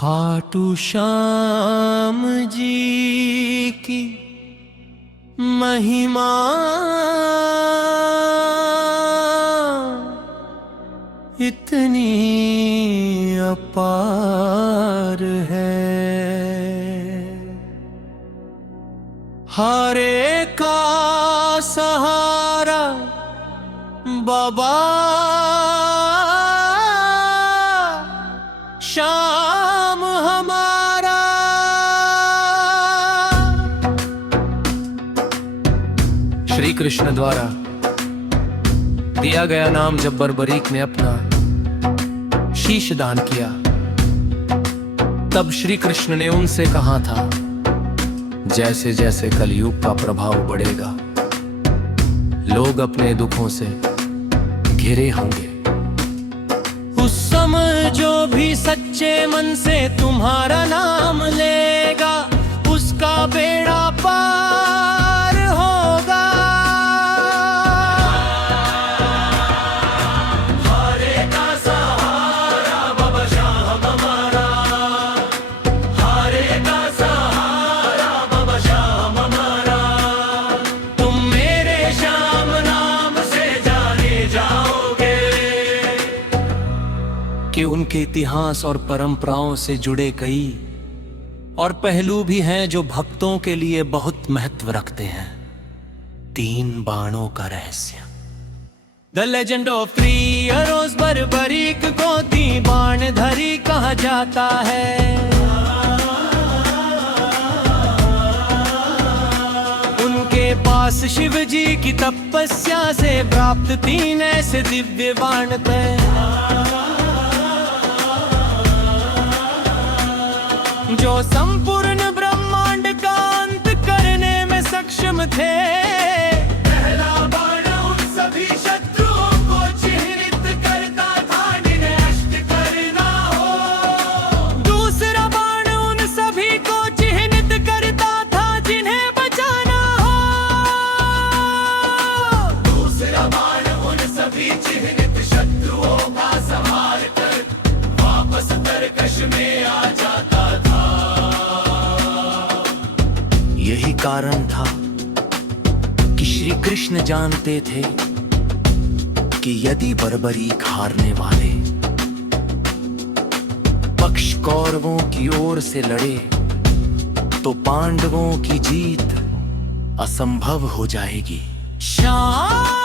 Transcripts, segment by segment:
खाटू श्याम जी की महिमा इतनी अपार है, हारे का सहारा बाबा श्याम हमारा। श्री कृष्ण द्वारा दिया गया नाम जब बर्बरीक ने अपना शीश दान किया, तब श्री कृष्ण ने उनसे कहा था, जैसे जैसे कलयुग का प्रभाव बढ़ेगा, लोग अपने दुखों से घिरे होंगे, उस समय जो भी सच्चे मन से तुम्हारा नाम लेगा, उसका बेड़ा पार होगा। हारे का सहारा बाबा श्याम हमारा, हारे का सहारा बाबा श्याम हमारा। तुम मेरे श्याम नाम से जाने जाओगे कि उनके इतिहास और परंपराओं से जुड़े कई और पहलू भी हैं जो भक्तों के लिए बहुत महत्व रखते हैं। 3 बाणों का रहस्य। द लेजेंड ऑफ 3 हेरोज बर्बरीक को 3 बाण धरी कहा जाता है। उनके पास शिव जी की तपस्या से प्राप्त 3 ऐसे दिव्य बाण थे जो संपूर्ण ब्रह्मांड का अंत करने में सक्षम थे। पहला बाण उन सभी शत्रुओं को चिह्नित करता था जिन्हें नष्ट करना हो। दूसरा बाण उन सभी को चिह्नित करता था जिन्हें बचाना हो। दूसरा बाण उन सभी चिह्नित शत्रुओं का संहार कर वापस तरकश में आ जाता। यही कारण था कि श्री कृष्ण जानते थे कि यदि बर्बरीक हारने वाले पक्ष कौरवों की ओर से लड़े तो पांडवों की जीत असंभव हो जाएगी। श्याम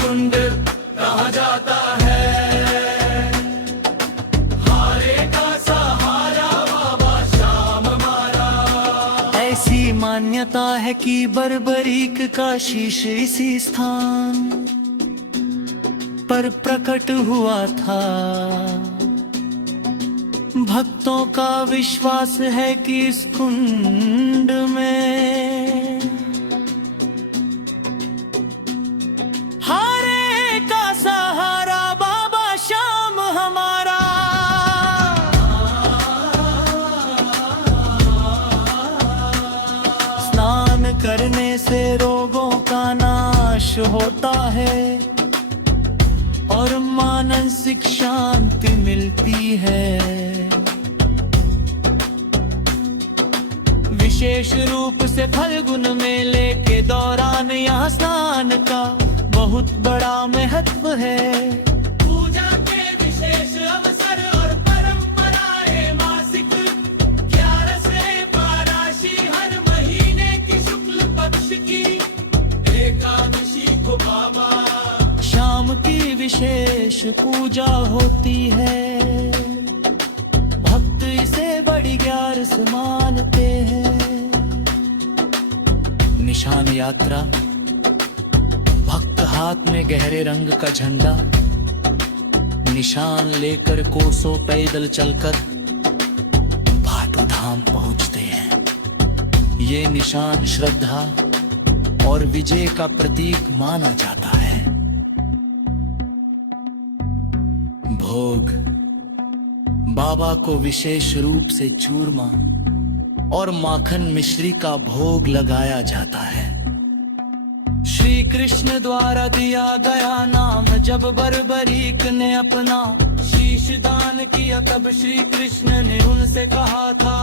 कुंड कहा जाता है। हारे का सहारा बाबा श्याम हमारा। ऐसी मान्यता है कि बर्बरीक का शीश इसी स्थान पर प्रकट हुआ था। भक्तों का विश्वास है कि इस कुंड में हारे का सहारा बाबा श्याम हमारा। स्नान करने से रोगों का नाश होता है और मानसिक शांति मिलती है। विशेष रूप से फल्गुन मेले के दौरान यहाँ स्नान का बहुत बड़ा महत्व है। पूजा के विशेष अवसर और परंपराएं मासिक 11 से 12 हर महीने की शुक्ल पक्ष की एकादशी को बाबा श्याम की विशेष पूजा होती है। भक्त इसे बड़ी ग्यार से मानते हैं। निशान यात्रा। भक्त हाथ में गहरे रंग का झंडा निशान लेकर कोसों पैदल चलकर भाटू धाम पहुंचते हैं। ये निशान श्रद्धा और विजय का प्रतीक माना जाता है। भोग बाबा को विशेष रूप से चूरमा और माखन मिश्री का भोग लगाया जाता है। श्री कृष्ण द्वारा दिया गया नाम जब बर्बरीक ने अपना शीश दान किया, तब श्री कृष्ण ने उनसे कहा था,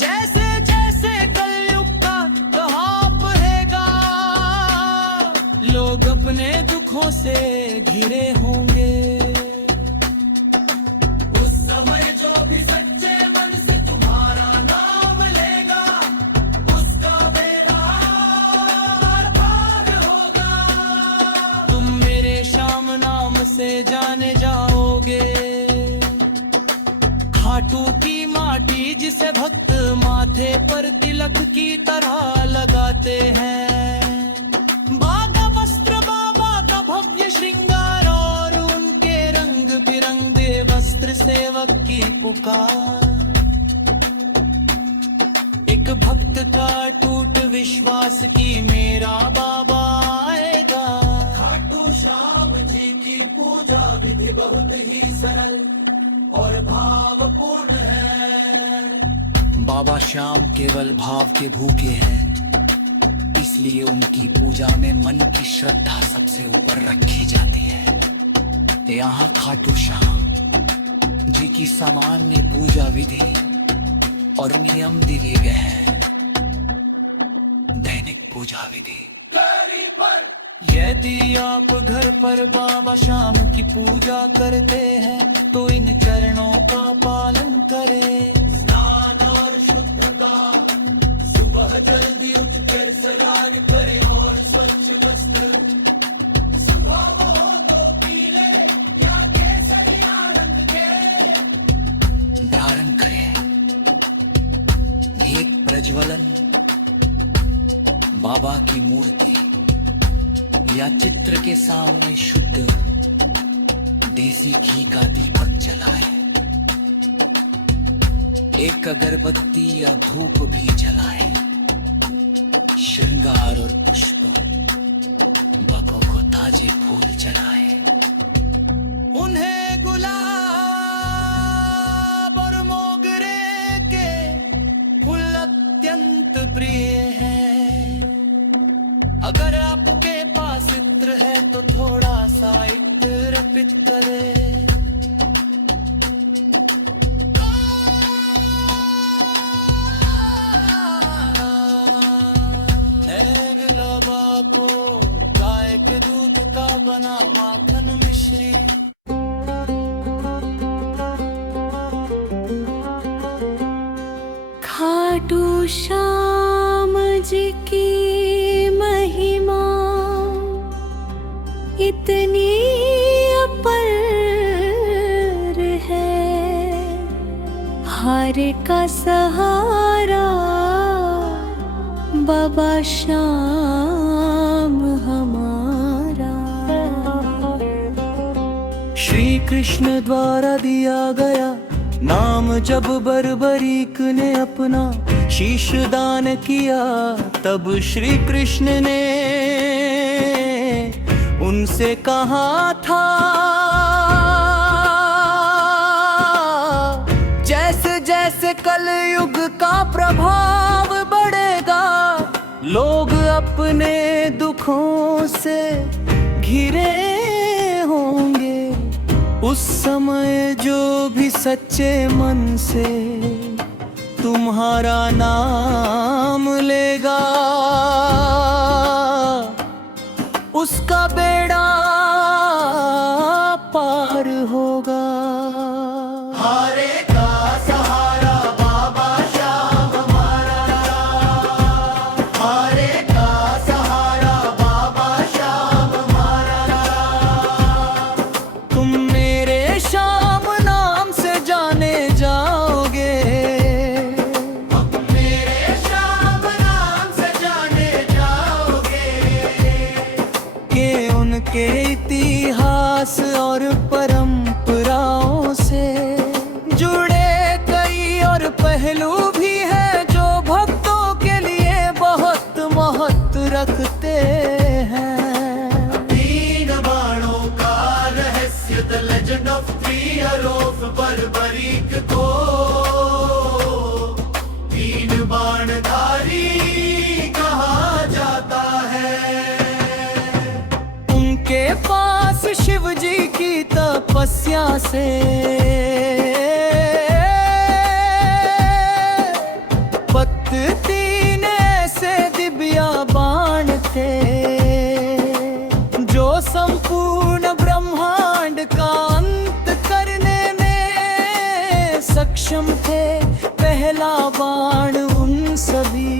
जैसे जैसे कलयुग का कहाप रहेगा, लोग अपने दुखों से घिरे होंगे। उस समय जो भी सच्चे मन से तुम्हारा नाम लेगा, उसका बेड़ा पार होगा। तुम मेरे श्याम नाम से जाने जाओगे। खाटू की माटी जिसे भक्त माथे पर तिलक की तरह लगाते हैं, बागा वस्त्र बाबा का भव्य श्रृंगार और उनके रंग बिरंगे वस्त्र सेवक की पुकार, एक भक्त का टूट विश्वास की मेरा बाबा आएगा। खाटू श्याम जी की पूजा विधि बहुत ही सरल और भावपूर्ण है। बाबा श्याम केवल भाव के भूखे हैं, इसलिए उनकी पूजा में मन की श्रद्धा सबसे ऊपर रखी जाती है। यहाँ खाटू श्याम जी की सामान्य पूजा विधि और नियम दिए गए हैं। दैनिक पूजा विधि, यदि आप घर पर बाबा श्याम की पूजा करते हैं तो इन चरणों का पालन करें। स्नान और शुद्धता, सुबह जल्दी उठकर स्नान करें और स्वच्छ वस्त्र, सुबह हो तो पीले या केसरिया रंग के धारण करें। एक प्रज्वलन, बाबा की मूर्ति या चित्र के सामने शुद्ध देसी घी का दीपक जलाए। एक अगरबत्ती या धूप भी जलाए। श्रृंगार और पुष्प, बाबा को ताजे फूल चढ़ाए। उन्हें गुलाब और मोगरे के फूल अत्यंत प्रिय हैं। अगर आपके पास इत्र है तो थोड़ा सा इत्र अर्पित करें। गुलाबा को गाय के दूध का बना माखन मिश्री, खाटू श्याम जी की महिमा इतनी अपर है, हार का सहारा बाबा श्याम हमारा। श्री कृष्ण द्वारा दिया गया नाम जब बर्बरीक ने अपना शीश दान किया, तब श्री कृष्ण ने उनसे कहा था, जैसे जैसे कलयुग का प्रभाव बढ़ेगा, लोग अपने दुखों से घिरे होंगे। उस समय जो भी सच्चे मन से तुम्हारा नाम लेगा, उसका बेड़ा पार होगा। हारे का सहारा बाबा श्याम हमारा, हारे का सहारा बाबा श्याम हमारा। तुम मेरे श्याम नाम से जाने जाओगे, मेरे श्याम नाम से जाने जाओगे। के उनके इतिहास और परम नफ्री अरोफ बर्बरीक को तीन बाणधारी कहा जाता है। उनके पास शिव जी की तपस्या से तीन ऐसे दिव्या बाण थे जो संपूर्ण ब्रह्मांड का अंत करने में सक्षम थे। पहला बाण उन सभी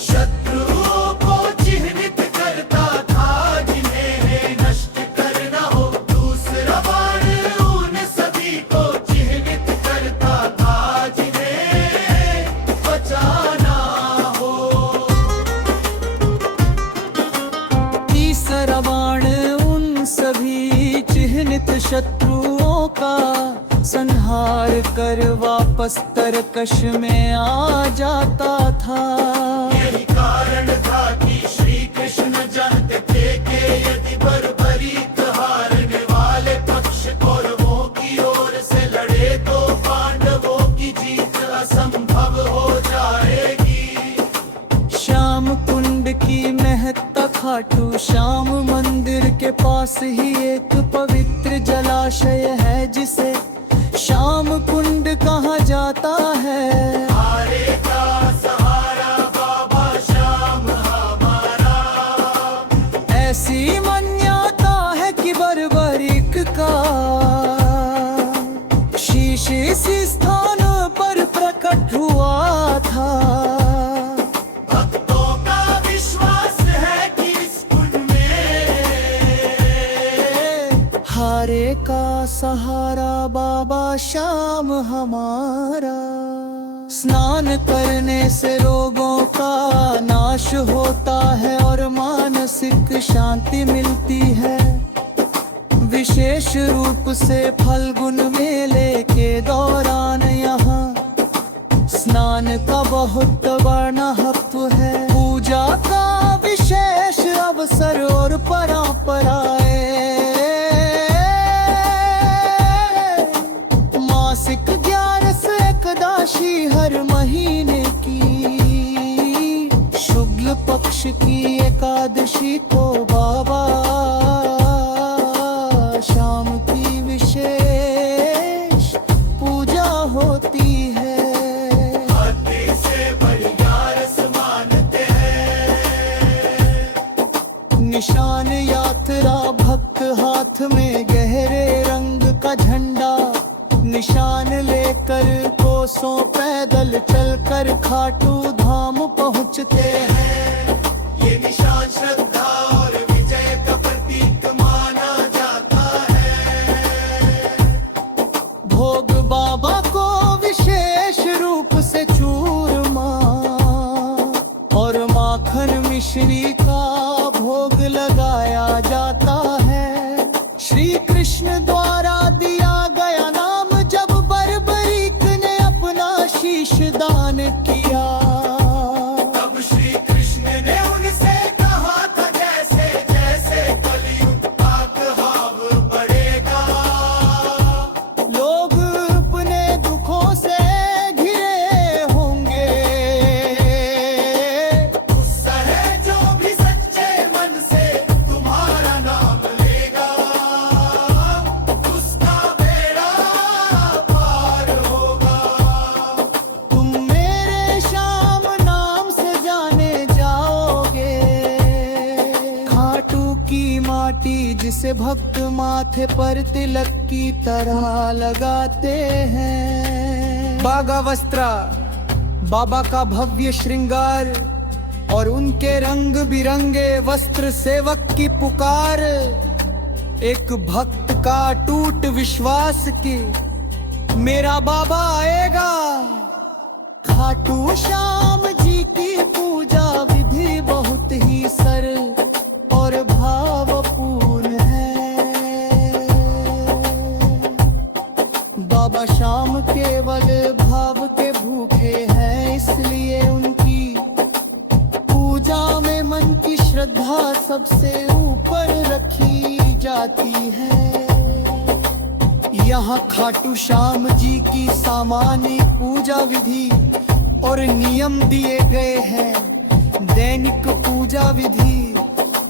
शत्रुओं को चिह्नित करता था जिन्हें नष्ट करना हो। दूसरा बाण उन सभी को चिह्नित करता था जिन्हें बचाना हो। तीसरा बाण उन सभी चिह्नित शत्रुओं का संहार कर वापस तरकश में आ जाता था। यही कारण था कि श्री कृष्ण जानते थे कि यदि बर्बरीक हारने वाले पक्ष कौरवों की ओर से लड़े तो पांडवों की जीत असंभव हो जाएगी। श्याम कुंड की महत्ता खाटू श्याम मंदिर के पास ही एक पवित्र जलाशय है जिसे श्याम कुंड कहा जाता है। हारे का सहारा बाबा श्याम हमारा। ऐसी मान्यता है कि बर्बरीक का शीश इसी स्थान पर प्रकट हुआ था। भक्तों का विश्वास है कि इस कुंड में हारे का सहारा बाबा श्याम हमारा। स्नान करने से रोगों का नाश होता है और मानसिक शांति मिलती है। विशेष रूप से फल्गुन मेले के दौरान यहाँ स्नान का बहुत बड़ा महत्व है। पूजा का विशेष अवसर और परंपराएं मासिक 11 एकादशी हर महीने की शुक्ल पक्ष की एकादशी को बाबा शाम की विशेष पूजा होती है। भक्ति से बलियारस मानते हैं। निशान यात्रा भक्त हाथ में गहरे रंग का झंडा निशान लेकर कोसों पैदल चलकर खाटू धाम पहुँचते हैं। ये निशान श्रद्धा और विजय का प्रतीक माना जाता है। भोग बाबा को विशेष रूप से चूरमा और माखन मिश्री का भोग लगाया जाता है। श्री कृष्ण द्वारा दिया गया नाम जब बर्बरीक ने अपना शीश दान किया तब श्री कृष्ण ने उनसे कहा था जैसे जैसे कलयुग का प्रभाव बढ़ेगा लोग अपने दुखों से घिरे होंगे। उस है जो भी सच्चे मन से तुम्हारा नाम लेगा उसका बेड़ा पार होगा। तुम मेरे श्याम नाम से जाने जाओगे। खाटू की माटी जिसे भक्त माथे पर तिलक की तरह लगाते हैं। बागा वस्त्रा बाबा का भव्य श्रृंगार और उनके रंग बिरंगे वस्त्र सेवक की पुकार एक भक्त का टूट विश्वास की मेरा बाबा आएगा। खाटू श्याम जी की पूजा विधि बहुत ही सरल और भावपूर्ण है। बाबा श्याम केवल भाव के भूखे हैं इसलिए उनकी पूजा में मन की श्रद्धा सबसे ऊपर रखी जाती है। यहाँ खाटू श्याम जी की सामान्य पूजा विधि और नियम दिए गए हैं। दैनिक पूजा विधि।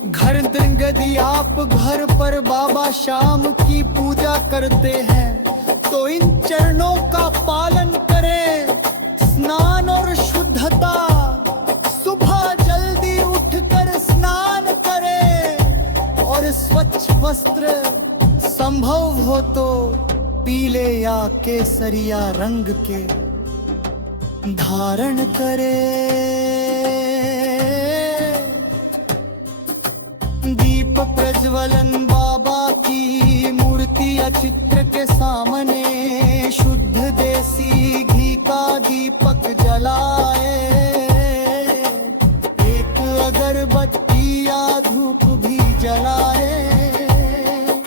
घर दंगदी आप घर पर बाबा श्याम की पूजा करते हैं तो इन चरणों का पालन करें। स्नान और शुद्धता। सुबह जल्दी उठकर स्नान करें और स्वच्छ वस्त्र, संभव हो तो पीले या केसरिया रंग के धारण करें। दीप प्रज्वलन बाबा